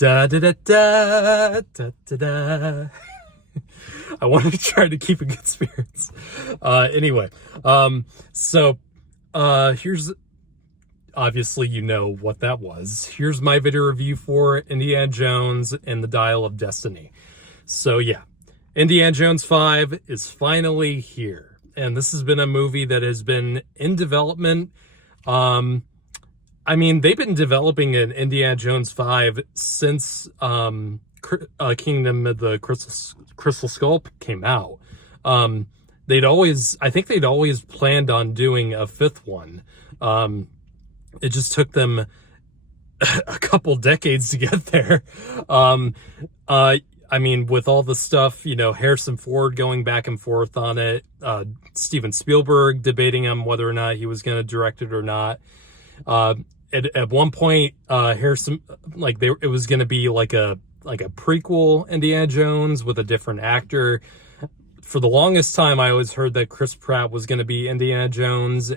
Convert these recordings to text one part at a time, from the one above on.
Da da da da da da da. I wanted to try to keep in good spirits. Anyway, here's obviously you know what that was. Here's my video review for Indiana Jones and the Dial of Destiny. So yeah, Indiana Jones 5 is finally here, and this has been a movie that has been in development. I mean, they've been developing an Indiana Jones 5 since Kingdom of the Crystal Skull came out. I think they'd always planned on doing a fifth one. It just took them a couple decades to get there. I mean, with all the stuff, Harrison Ford going back and forth on it, Steven Spielberg debating on whether or not he was going to direct it or not. At one point, Harrison, it was going to be like a prequel Indiana Jones with a different actor. For the longest time, I always heard that Chris Pratt was going to be Indiana Jones.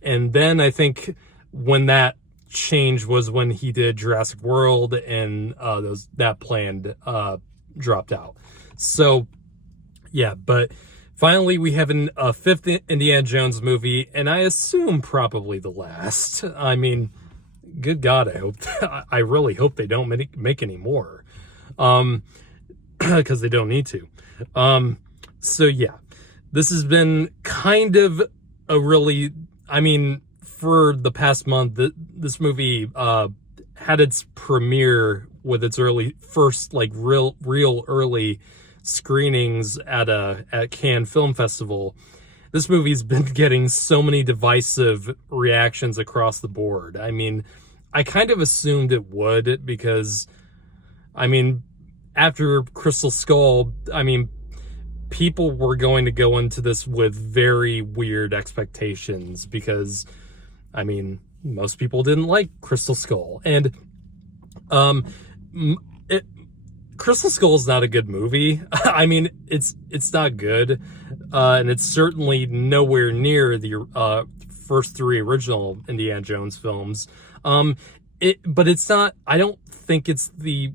And then I think when that changed was when he did Jurassic World, and that planned dropped out. So yeah, but finally we have a fifth Indiana Jones movie, and I assume probably the last. I mean, good God, I really hope they don't make any more, because they don't need to. So yeah, this has been kind of a really, I mean, for the past month, this movie had its premiere with its first real early screenings at Cannes Film Festival. This movie's been getting so many divisive reactions across the board. I mean, I kind of assumed it would, because, I mean, after Crystal Skull, I mean, people were going to go into this with very weird expectations, because, I mean, most people didn't like Crystal Skull, and Crystal Skull is not a good movie. I mean, it's not good, and it's certainly nowhere near the first three original Indiana Jones films. But it's not. I don't think it's the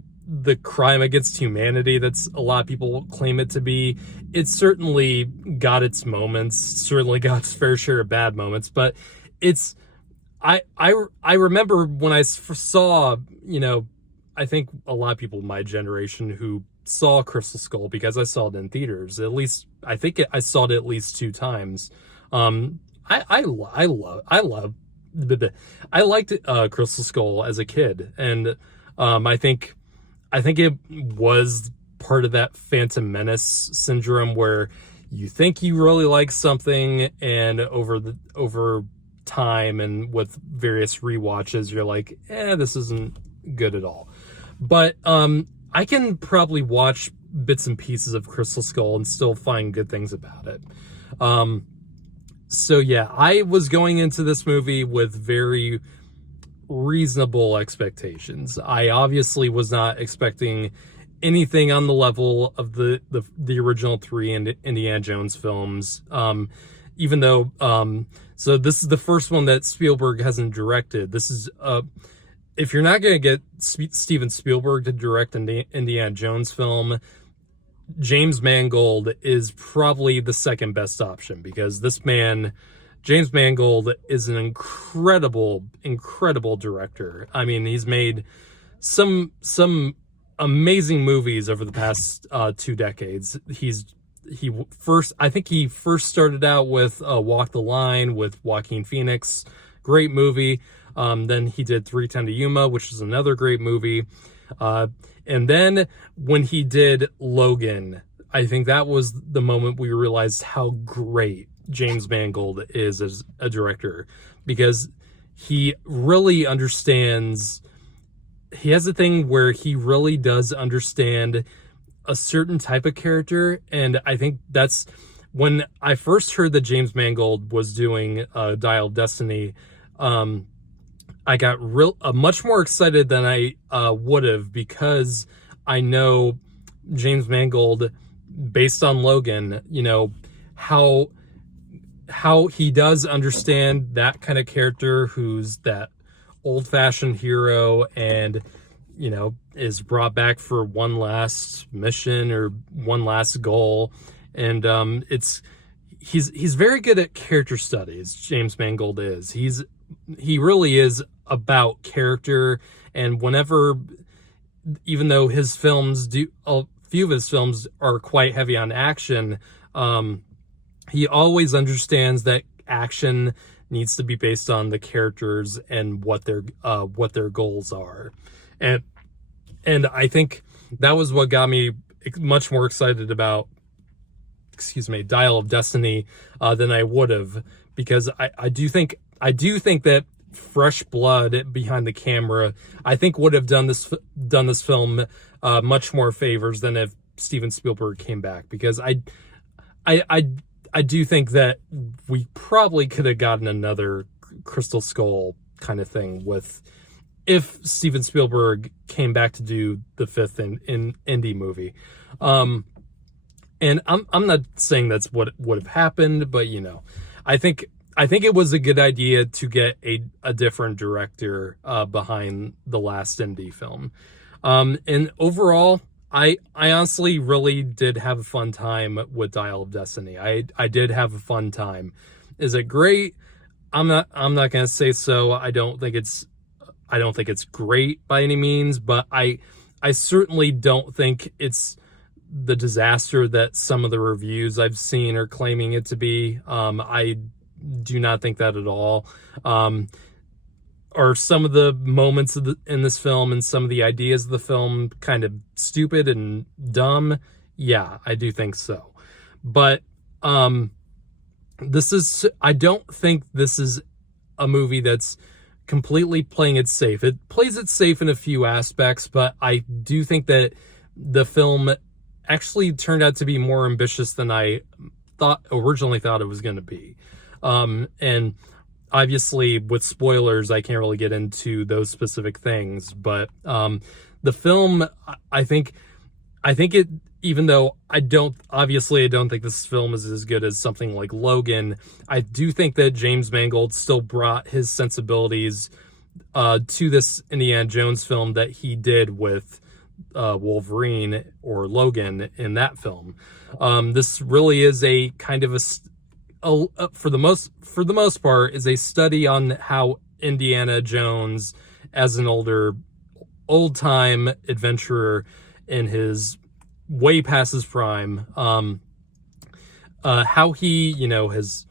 crime against humanity that's a lot of people claim it to be. It's certainly got its moments, certainly got its fair share of bad moments, but it's. I remember when I saw, I think a lot of people in my generation who saw Crystal Skull, because I saw it in theaters. At least I think I saw it at least 2 times. I liked Crystal Skull as a kid, and I think it was part of that Phantom Menace syndrome, where you think you really like something, and over time and with various rewatches, you're like, this isn't good at all. But I can probably watch bits and pieces of Crystal Skull and still find good things about it. So yeah, I was going into this movie with very reasonable expectations. I obviously was not expecting anything on the level of the original 3 Indiana Jones films. Even though, so this is the first one that Spielberg hasn't directed. This is, if you're not going to get Steven Spielberg to direct an Indiana Jones film, James Mangold is probably the second best option, because this man, James Mangold, is an incredible director. I mean, he's made some amazing movies over the past 2 decades. I think he first started out with Walk the Line with Joaquin Phoenix, great movie. Then he did 3:10 to Yuma, which is another great movie. And then when he did Logan, I think that was the moment we realized how great James Mangold is as a director, because he really understands. He has a thing where he really does understand a certain type of character, and I think that's when I first heard that James Mangold was doing Dial of Destiny. I got much more excited than I would have, because I know James Mangold, based on Logan, how he does understand that kind of character who's that old-fashioned hero, and is brought back for one last mission or one last goal. And he's very good at character studies. James Mangold is. He really is about character. And whenever, even though his films a few of his films are quite heavy on action, he always understands that action needs to be based on the characters and what their goals are. And I think that was what got me much more excited about, Dial of Destiny, than I would have, because I do think that fresh blood behind the camera, I think, would have done this film much more favors than if Steven Spielberg came back, because I do think that we probably could have gotten another Crystal Skull kind of thing if Steven Spielberg came back to do the fifth in indie movie. And I'm not saying that's what would have happened, but I think it was a good idea to get a different director behind the last indie film. And overall, I honestly really did have a fun time with Dial of Destiny. I did have a fun time. Is it great? I'm not gonna say so. I don't think it's great by any means, but I certainly don't think it's the disaster that some of the reviews I've seen are claiming it to be. I do not think that at all. Are some of the moments in this film and some of the ideas of the film kind of stupid and dumb? Yeah, I do think so. But I don't think this is a movie that's completely playing it safe. It plays it safe in a few aspects, but I do think that the film actually turned out to be more ambitious than I originally thought it was going to be. And obviously, with spoilers, I can't really get into those specific things, but the film, I think it, even though I don't think this film is as good as something like Logan, I do think that James Mangold still brought his sensibilities to this Indiana Jones film that he did with Wolverine or Logan in that film. This really is a kind of for the most part, is a study on how Indiana Jones, as an old-time adventurer in his way past his prime, how he, has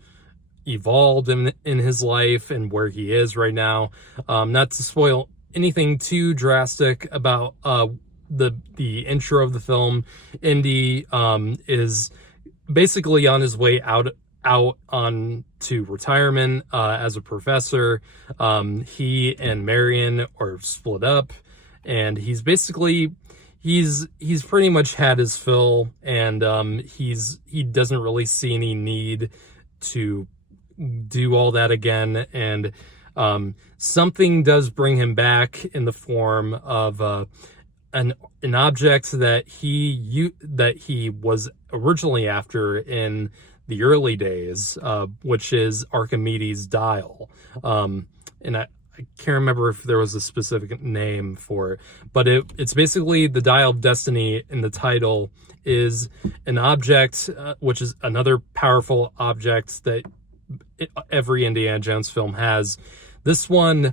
evolved in his life and where he is right now. Not to spoil anything too drastic about the intro of the film. Indy is basically on his way out on to retirement as a professor. He and Marion are split up, and he's pretty much had his fill, and he doesn't really see any need to do all that again. And something does bring him back in the form of an object that he was originally after in the early days, which is Archimedes' dial. And I can't remember if there was a specific name for it, but it's basically the Dial of Destiny in the title is an object, which is another powerful object that every Indiana Jones film has. This one,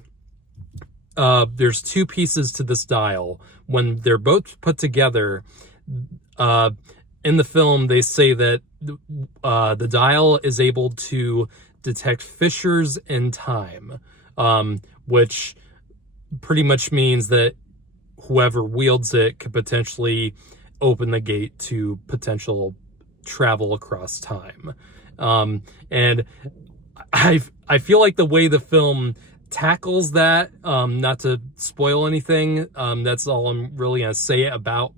there's two pieces to this dial. When they're both put together, in the film, they say that the dial is able to detect fissures in time, which pretty much means that whoever wields it could potentially open the gate to potential travel across time. And I feel like the way the film tackles that, not to spoil anything, that's all I'm really going to say about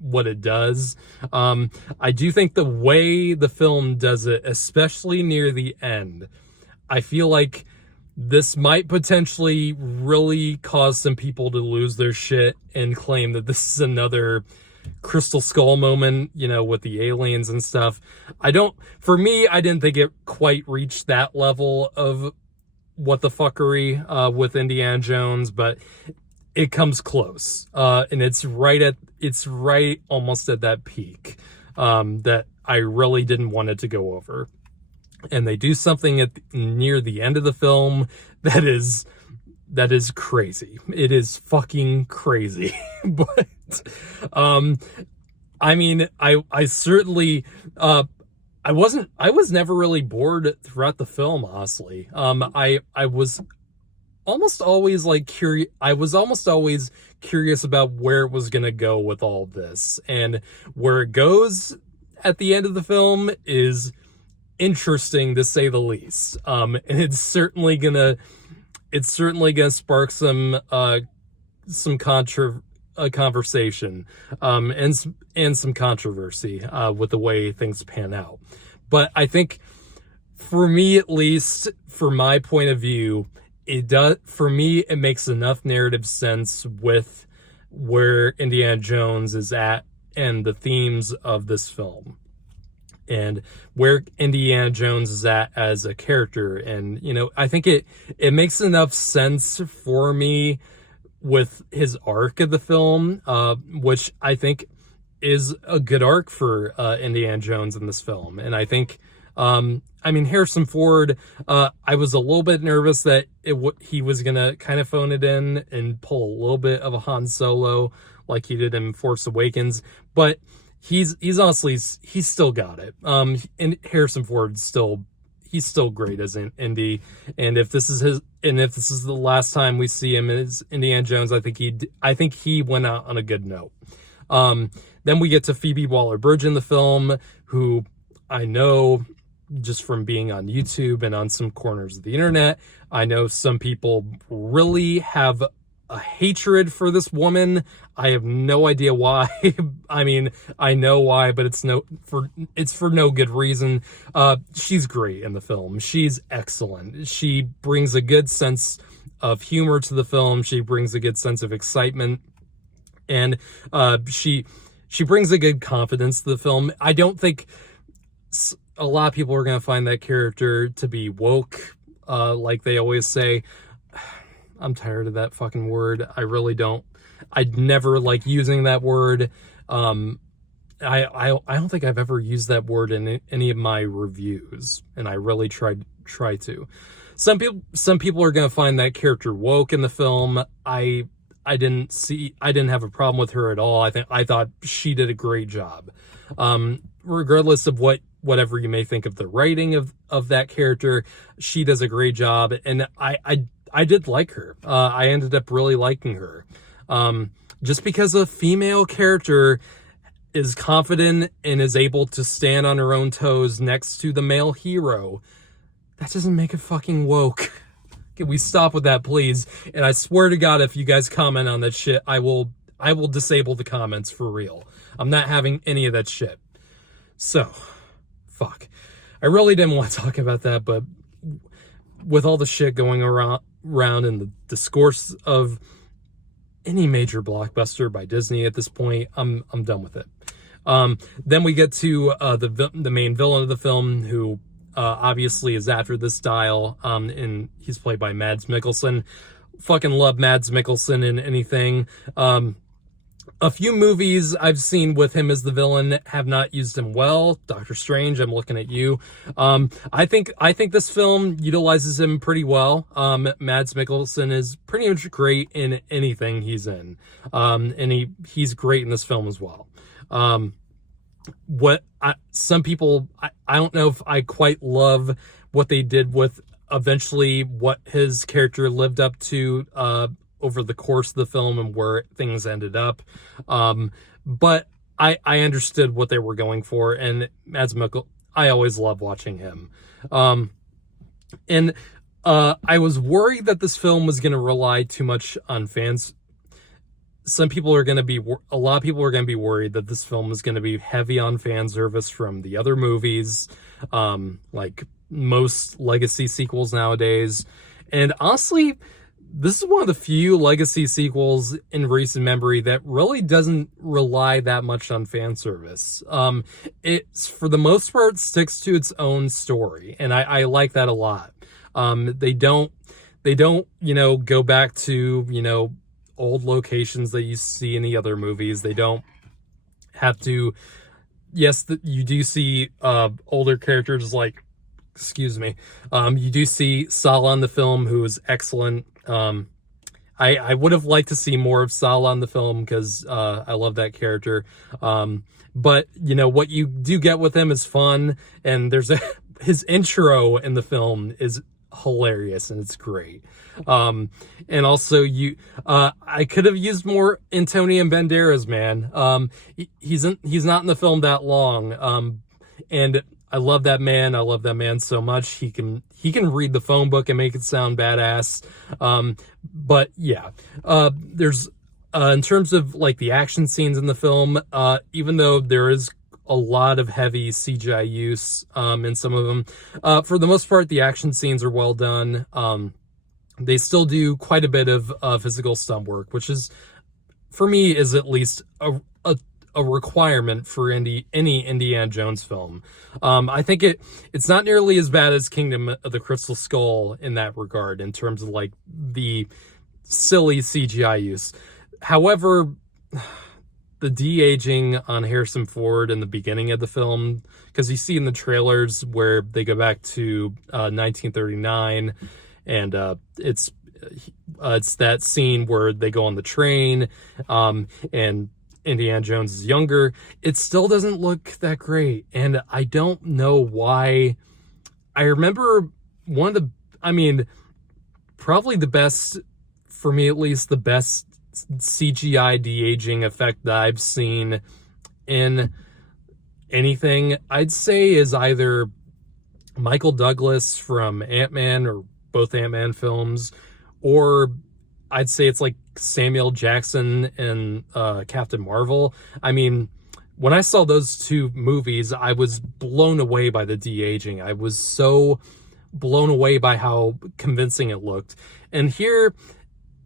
what it does. I do think the way the film does it, especially near the end, I feel like this might potentially really cause some people to lose their shit and claim that this is another Crystal Skull moment, with the aliens and stuff. For me, I didn't think it quite reached that level of what the fuckery with Indiana Jones, but it comes close, and it's right almost at that peak, that I really didn't want it to go over. And they do something near the end of the film that is crazy. It is fucking crazy. But I mean, I certainly I was never really bored throughout the film, honestly. I was almost always curious about where it was going to go with all this, and where it goes at the end of the film is interesting, to say the least. And it's certainly gonna spark some conversation, and some controversy, with the way things pan out. But I think, for me at least, for my point of view, it makes enough narrative sense with where Indiana Jones is at and the themes of this film, and where Indiana Jones is at as a character. And, I think it makes enough sense for me with his arc of the film, which I think is a good arc for Indiana Jones in this film. And I think, Harrison Ford, I was a little bit nervous that he was gonna kind of phone it in and pull a little bit of a Han Solo like he did in Force Awakens, but he's honestly, he's still got it. And Harrison Ford's he's still great as an Indy. And if this is the last time we see him as Indiana Jones, I think he went out on a good note. Then we get to Phoebe-Waller Bridge in the film, who I know just from being on YouTube and on some corners of the internet, I know some people really have a hatred for this woman. I have no idea why. I know why, but it's for no good reason. She's great in the film. She's excellent. She brings a good sense of humor to the film. She brings a good sense of excitement, and she brings a good confidence to the film. I don't think a lot of people are going to find that character to be woke, like they always say. I'm tired of that fucking word. I really don't. I'd never like using that word. I don't think I've ever used that word in any of my reviews, and I really try to. Some people are going to find that character woke in the film. I didn't have a problem with her at all. I thought she did a great job. Regardless of whatever you may think of the writing of that character, she does a great job, and I did like her. I ended up really liking her. Just because a female character is confident and is able to stand on her own toes next to the male hero, that doesn't make it fucking woke. Can we stop with that, please? And I swear to God, if you guys comment on that shit, I will disable the comments for real. I'm not having any of that shit. So, fuck. I really didn't want to talk about that, but with all the shit going around in the discourse of any major blockbuster by Disney at this point, I'm done with it. Then we get to the main villain of the film, who obviously is after this style, and he's played by Mads Mikkelsen. Fucking love Mads Mikkelsen in anything. A few movies I've seen with him as the villain have not used him well. Doctor Strange, I'm looking at you. I think this film utilizes him pretty well. Mads Mikkelsen is pretty much great in anything he's in. And he's great in this film as well. Some people, I don't know if I quite love what they did with eventually what his character lived up to, over the course of the film and where things ended up. But I understood what they were going for, and Mads Mikkelsen, I always love watching him. And I was worried that this film was going to rely too much on fans. A lot of people are going to be worried that this film is going to be heavy on fan service from the other movies, like most legacy sequels nowadays. And honestly, this is one of the few legacy sequels in recent memory that really doesn't rely that much on fan service. It's, for the most part, sticks to its own story, and I like that a lot. They don't, go back to, old locations that you see in the other movies. They don't have to. Yes, you do see older characters like, excuse me, you do see Sala in the film, who is excellent. I would have liked to see more of Sala in the film because I love that character. But you know what you do get with him is fun, and his intro in the film is hilarious and it's great. And also I could have used more Antonio Banderas, man. He's not in the film that long. And I love that man. I love that man so much. He can read the phone book and make it sound badass. But yeah, there's in terms of like the action scenes in the film, even though there is a lot of heavy CGI use in some of them, for the most part, the action scenes are well done. They still do quite a bit of physical stunt work, which is, for me, is at least a requirement for any Indiana Jones film. I think it's not nearly as bad as Kingdom of the Crystal Skull in that regard, in terms of like the silly CGI use. However, the de-aging on Harrison Ford in the beginning of the film, because you see in the trailers where they go back to 1939, and it's that scene where they go on the train, and Indiana Jones is younger. It still doesn't look that great, and I don't know why. I remember probably the best, for me at least, the best CGI de-aging effect that I've seen in anything, I'd say, is either Michael Douglas from Ant-Man, or both Ant-Man films, or I'd say it's like Samuel Jackson in Captain Marvel. I mean, when I saw those two movies, I was blown away by the de-aging. I was so blown away by how convincing it looked. And here,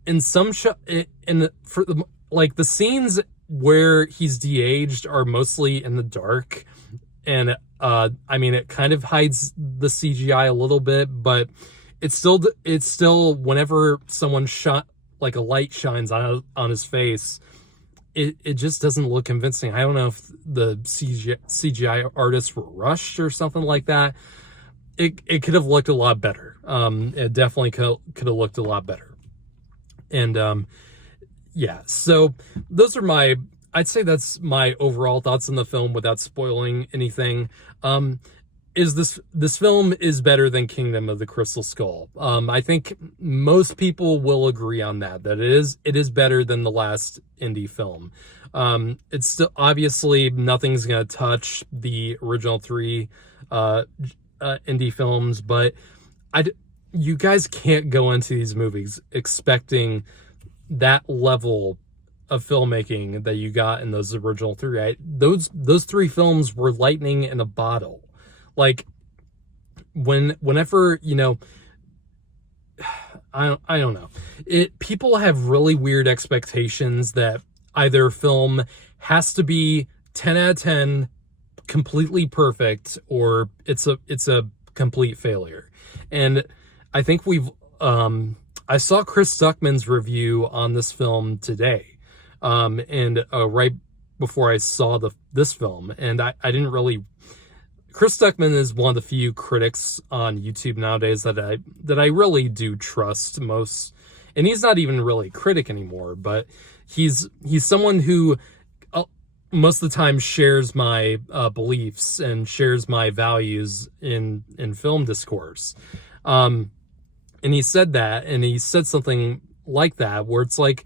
in some the scenes where he's de-aged are mostly in the dark, and it kind of hides the CGI a little bit, but it's still whenever someone like a light shines on his face, it just doesn't look convincing. I don't know if the CGI artists were rushed or something like that. It could have looked a lot better. It definitely could have looked a lot better. And yeah, so those are I'd say that's my overall thoughts on the film without spoiling anything. Is this film is better than Kingdom of the Crystal Skull. I think most people will agree on that it is better than the last indie film. It's still, obviously, nothing's gonna touch the original three indie films, but you guys can't go into these movies expecting that level of filmmaking that you got in those original three. Right? Those three films were lightning in a bottle. Like, whenever, I don't know. People have really weird expectations that either film has to be 10 out of 10, completely perfect, or it's a complete failure. And I think I saw Chris Stuckman's review on this film today, and right before I saw this film, and I didn't really. Chris Stuckman is one of the few critics on YouTube nowadays that I really do trust most, and he's not even really a critic anymore, but he's someone who most of the time shares my beliefs and shares my values in film discourse. And he said that, and he said something like that, where it's like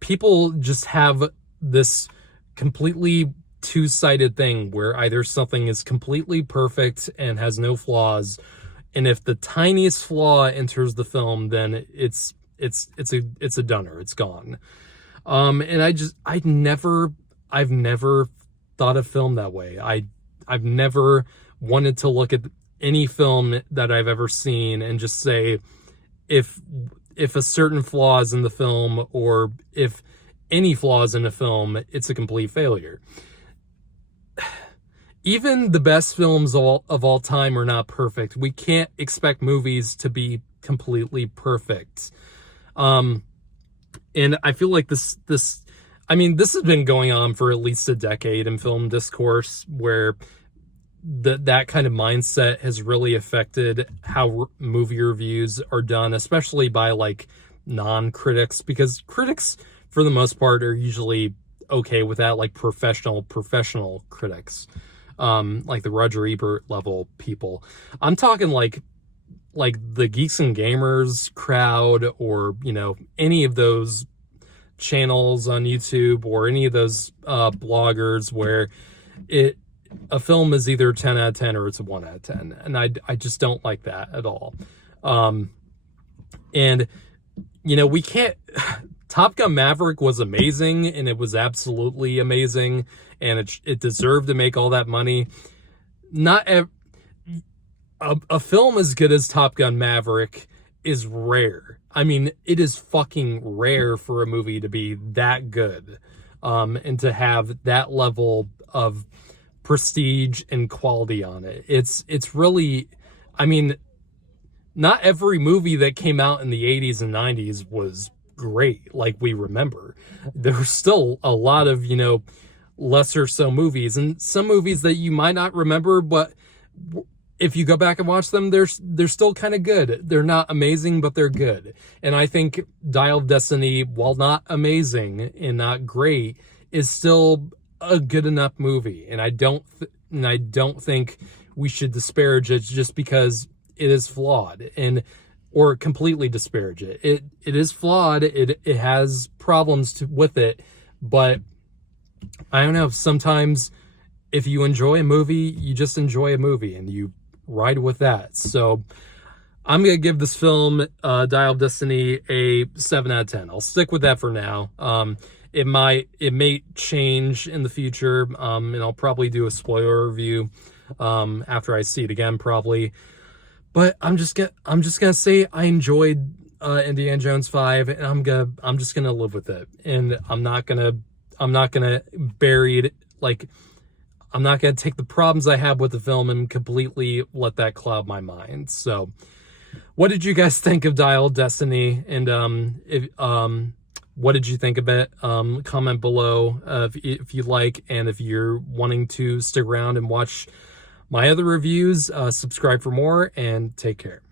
people just have this completely two-sided thing where either something is completely perfect and has no flaws, and if the tiniest flaw enters the film, then it's a dunner, it's gone. And I've never thought of film that way. I've never wanted to look at any film that I've ever seen and just say, if a certain flaw is in the film, or if any flaws in a film, it's a complete failure. Even the best films of all time are not perfect. We can't expect movies to be completely perfect. And I feel like I mean, this has been going on for at least a decade in film discourse, where that kind of mindset has really affected how movie reviews are done, especially by like non-critics, because critics for the most part are usually okay with that, like professional critics, like the Roger Ebert level people. I'm talking like the Geeks and Gamers crowd, or any of those channels on YouTube, or any of those bloggers where a film is either 10 out of 10 or it's a 1 out of 10, and I just don't like that at all. And we can't. Top Gun Maverick was amazing, and it was absolutely amazing, and it deserved to make all that money. Not a film as good as Top Gun Maverick is rare. I mean, it is fucking rare for a movie to be that good, and to have that level of prestige and quality on it. It's really, I mean, not every movie that came out in the 80s and 90s was great like we remember. There were still a lot of, lesser so movies, and some movies that you might not remember, but if you go back and watch them, they're still kind of good. They're not amazing, but they're good. And I think Dial of Destiny, while not amazing and not great, is still a good enough movie. And I don't think we should disparage it just because it is flawed, or completely disparage it. It is flawed. It has problems with it, but I don't know. Sometimes if you enjoy a movie, you just enjoy a movie and you ride with that. So I'm going to give this film, Dial of Destiny, a 7 out of 10. I'll stick with that for now. It may change in the future, and I'll probably do a spoiler review after I see it again, probably. But I'm just gonna say I enjoyed Indiana Jones 5, and I'm just gonna live with it, and I'm not gonna bury it. Like, I'm not gonna take the problems I have with the film and completely let that cloud my mind. So, what did you guys think of Dial of Destiny? And what did you think of it? Comment below if you like, and if you're wanting to stick around and watch my other reviews. Subscribe for more, and take care.